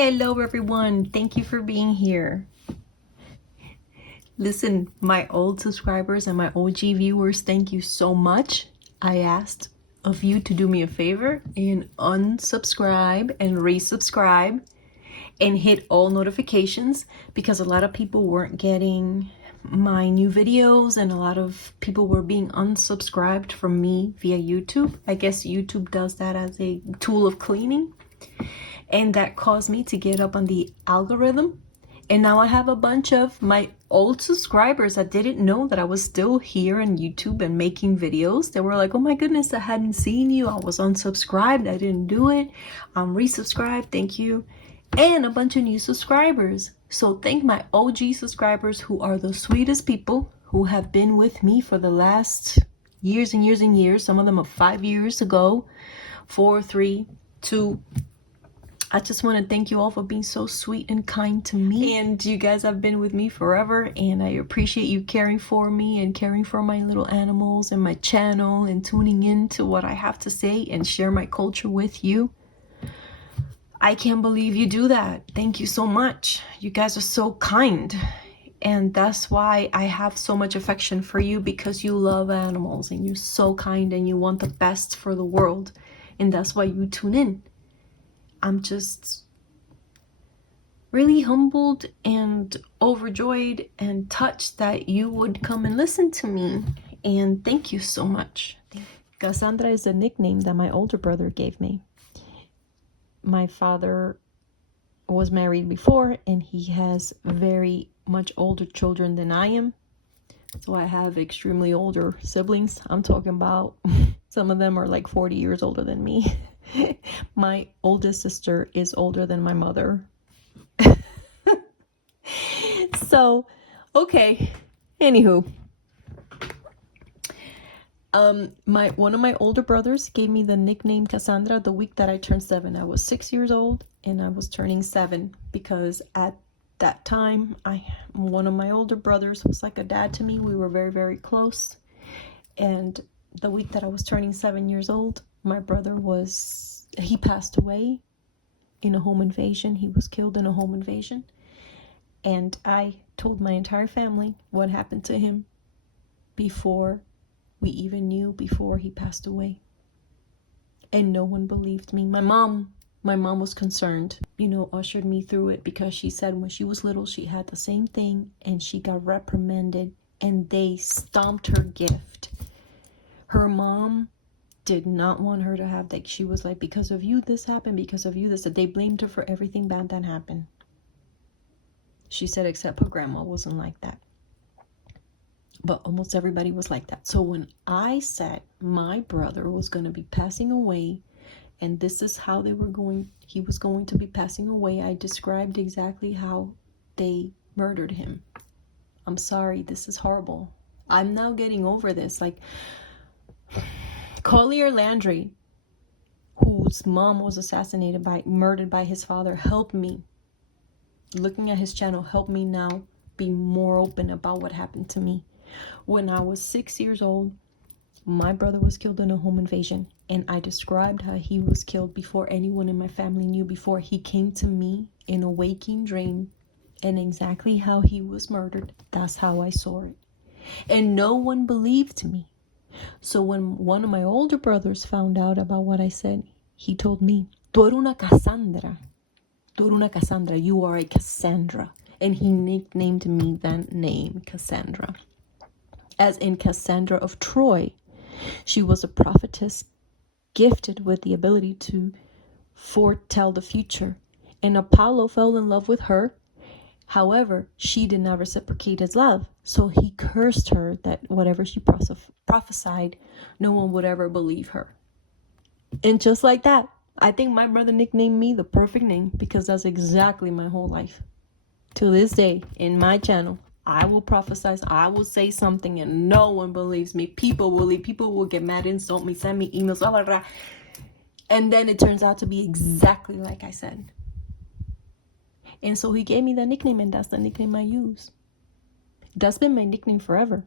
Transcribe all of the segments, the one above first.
Hello everyone, thank you for being here. Listen, my old subscribers and my OG viewers, thank you so much. I asked of you to do me a favor and unsubscribe and resubscribe and hit all notifications because a lot of people weren't getting my new videos and a lot of people were being unsubscribed from me via YouTube. I guess YouTube does that as a tool of cleaning. And that caused me to get up on the algorithm. And now I have a bunch of my old subscribers that didn't know that I was still here on YouTube and making videos. They were like, oh my goodness, I hadn't seen you. I was unsubscribed. I didn't do it. I'm resubscribed. Thank you. And a bunch of new subscribers. So thank my OG subscribers who are the sweetest people who have been with me for the last years and years and years. Some of them are 5 years ago, 4, 3, 2. I just want to thank you all for being so sweet and kind to me. And you guys have been with me forever. And I appreciate you caring for me and caring for my little animals and my channel and tuning in to what I have to say and share my culture with you. I can't believe you do that. Thank you so much. You guys are so kind. And that's why I have so much affection for you, because you love animals and you're so kind and you want the best for the world. And that's why you tune in. I'm just really humbled and overjoyed and touched that you would come and listen to me. And thank you so much. Cassandra is a nickname that my older brother gave me. My father was married before and he has very much older children than I am. So I have extremely older siblings. I'm talking about some of them are like 40 years older than me. My oldest sister is older than my mother. So, okay. Anywho. One of my older brothers gave me the nickname Cassandra the week that I turned 7. I was 6 years old and I was turning 7 because at that time, one of my older brothers was like a dad to me. We were very, very close. And the week that I was turning 7 years old, my brother he passed away in a home invasion. He was killed in a home invasion. And I told my entire family what happened to him before we even knew, before he passed away. And no one believed me. My mom was concerned, ushered me through it, because she said when she was little, she had the same thing and she got reprimanded and they stomped her gift. Her mom did not want her to have that. She was like, because of you, this happened, because of you, this. They blamed her for everything bad that happened. She said, except her grandma wasn't like that. But almost everybody was like that. So when I said my brother was going to be passing away, and this is how he was going to be passing away, I described exactly how they murdered him. I'm sorry, this is horrible. I'm now getting over this. Like, Collier Landry, whose mom was murdered by his father, helped me. Looking at his channel helped me now be more open about what happened to me. When I was 6 years old, my brother was killed in a home invasion, and I described how he was killed before anyone in my family knew, before he came to me in a waking dream, and exactly how he was murdered. That's how I saw it. And no one believed me. So when one of my older brothers found out about what I said, he told me, tú eres una Cassandra. Tú eres una Cassandra. You are a Cassandra. And he nicknamed me that name, Cassandra. As in Cassandra of Troy. She was a prophetess gifted with the ability to foretell the future. And Apollo fell in love with her. However, she did not reciprocate his love. So he cursed her that whatever she prophesied, no one would ever believe her. And just like that, I think my brother nicknamed me the perfect name, because that's exactly my whole life. To this day, in my channel, I will prophesy, I will say something and no one believes me. People will get mad, insult me, send me emails, blah, blah, blah. And then it turns out to be exactly like I said. And so he gave me that nickname, and that's the nickname I use. That's been my nickname forever.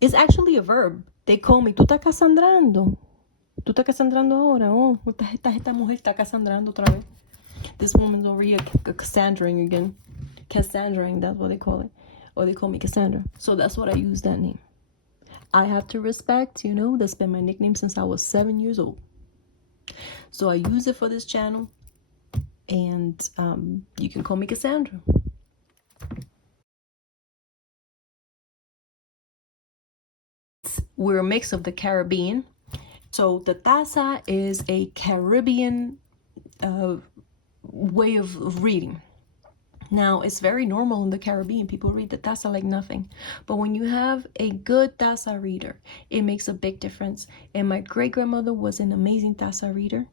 It's actually a verb. They call me, tú estás casandrando. Tú estás casandrando ahora. Oh, esta mujer está casandrando otra vez. This woman's over here Cassandraing again. Cassandraing, that's what they call it. Or they call me Cassandra. So that's what I use that name. I have to respect, you know, that's been my nickname since I was 7 years old. So I use it for this channel. And you can call me Cassandra. We're a mix of the Caribbean. So the taza is a Caribbean way of reading. Now, it's very normal in the Caribbean. People read the taza like nothing. But when you have a good taza reader, it makes a big difference. And my great-grandmother was an amazing taza reader.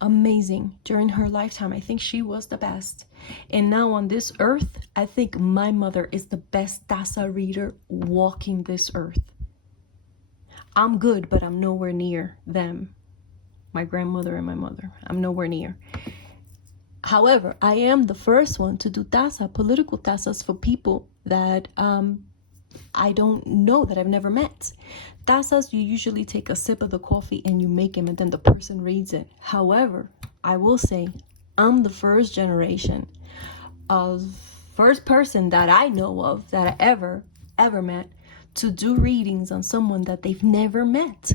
Amazing. During her lifetime, I think she was the best. And now on this earth, I think my mother is the best taza reader walking this earth. I'm good, but I'm nowhere near them. My grandmother and my mother. I'm nowhere near. However, I am the first one to do taza, political tazas for people that I don't know, that I've never met. Tazas, you usually take a sip of the coffee and you make them and then the person reads it. However, I will say I'm the first person that I know of that I ever met to do readings on someone that they've never met.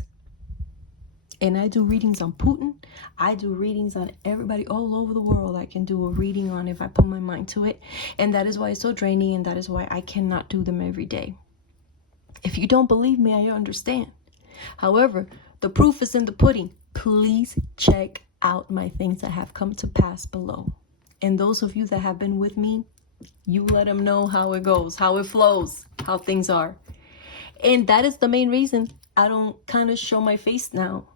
And I do readings on Putin. I do readings on everybody all over the world. I can do a reading on if I put my mind to it. And that is why it's so draining, and that is why I cannot do them every day. If you don't believe me, I understand. However, the proof is in the pudding. Please check out my things that have come to pass below. And those of you that have been with me, you let them know how it goes, how it flows, how things are. And that is the main reason I don't kind of show my face now.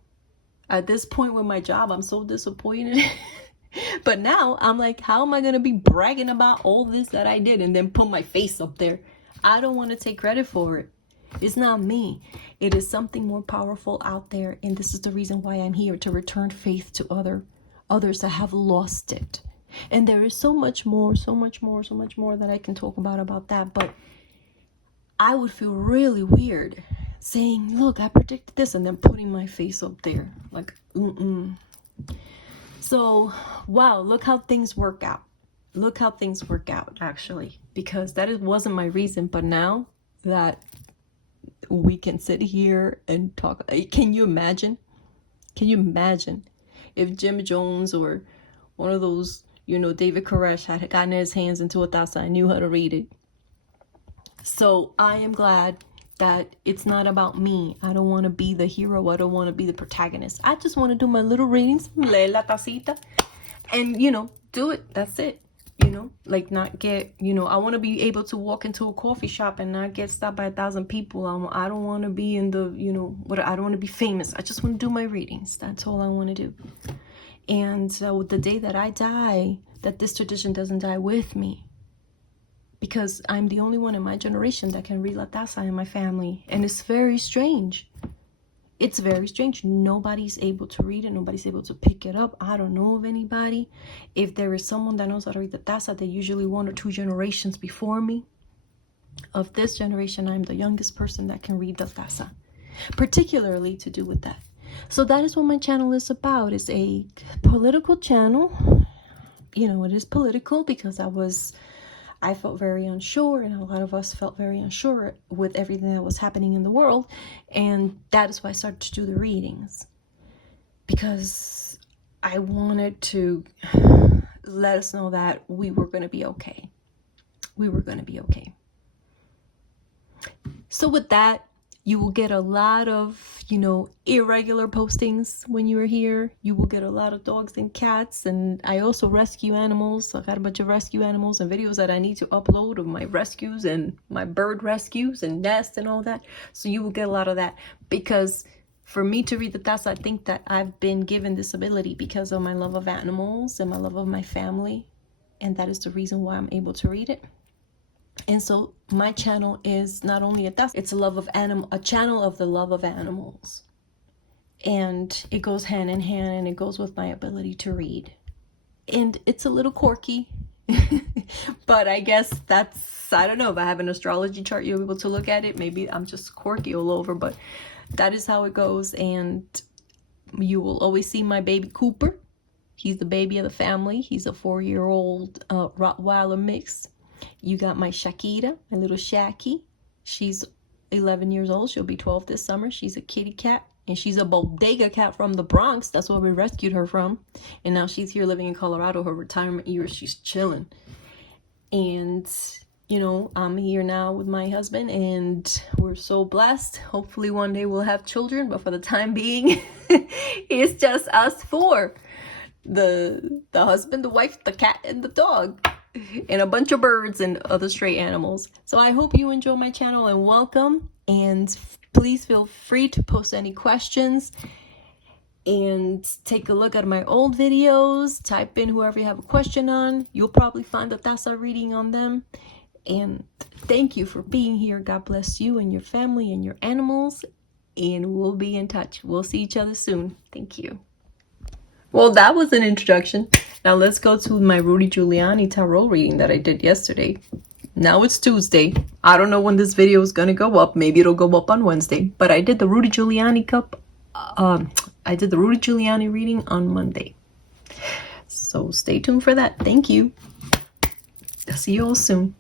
At this point with my job, I'm so disappointed. But now I'm like, how am I going to be bragging about all this that I did and then put my face up there? I don't want to take credit for it. It's not me. It is something more powerful out there. And this is the reason why I'm here, to return faith to others that have lost it. And there is so much more that I can talk about that. But I would feel really weird saying, look, I predicted this, and then putting my face up there. Like, So, wow, look how things work out. Look how things work out, actually. Because wasn't my reason. But now that we can sit here and talk, can you imagine? Can you imagine if Jim Jones or one of those, David Koresh had gotten his hands into a taza and knew how to read it? So I am glad that it's not about me. I don't want to be the hero. I don't want to be the protagonist. I just want to do my little readings, leer la tacita, and, do it. That's it. Like not get, I want to be able to walk into a coffee shop and not get stopped by 1,000 people. I don't want to be in the, I don't want to be famous. I just want to do my readings. That's all I want to do. And so the day that I die, that this tradition doesn't die with me. Because I'm the only one in my generation that can read La Taza in my family. And it's very strange. It's very strange. Nobody's able to read it. Nobody's able to pick it up. I don't know of anybody. If there is someone that knows how to read the taza, they're usually 1 or 2 generations before me. Of this generation, I'm the youngest person that can read the taza. Particularly to do with that. So that is what my channel is about. It's a political channel. It is political because I felt very unsure, and a lot of us felt very unsure with everything that was happening in the world. And that is why I started to do the readings, because I wanted to let us know that we were going to be okay. We were going to be okay. So with that, you will get a lot of, irregular postings when you are here. You will get a lot of dogs and cats. And I also rescue animals. I got a bunch of rescue animals and videos that I need to upload of my rescues and my bird rescues and nests and all that. So you will get a lot of that. Because for me to read the taza, I think that I've been given this ability because of my love of animals and my love of my family. And that is the reason why I'm able to read it. And so my channel is not only a taza, it's a channel of the love of animals. And it goes hand in hand, and it goes with my ability to read. And it's a little quirky, but I guess I don't know, if I have an astrology chart, you'll be able to look at it. Maybe I'm just quirky all over, but that is how it goes. And you will always see my baby Cooper. He's the baby of the family. He's a 4-year-old Rottweiler mix. You got my Shakira, my little Shaki. She's 11 years old. She'll be 12 this summer. She's a kitty cat, and she's a bodega cat from the Bronx. That's where we rescued her from. And now she's here living in Colorado. Her retirement years, she's chilling. And, you know, I'm here now with my husband, and we're so blessed. Hopefully one day we'll have children, but for the time being, it's just us four. The husband, the wife, the cat, and the dog, and a bunch of birds and other stray animals. So I hope you enjoy my channel, and welcome. And please feel free to post any questions and take a look at my old videos. Type in whoever you have a question on. You'll probably find that that's our reading on them. And thank you for being here. God bless you and your family and your animals. And we'll be in touch. We'll see each other soon. Thank you. Well, that was an introduction. Now let's go to my Rudy Giuliani tarot reading that I did yesterday. Now it's Tuesday. I don't know when this video is going to go up. Maybe it'll go up on Wednesday. But I did the Rudy Giuliani I did the Rudy Giuliani reading on Monday. So stay tuned for that. Thank you. I'll see you all soon.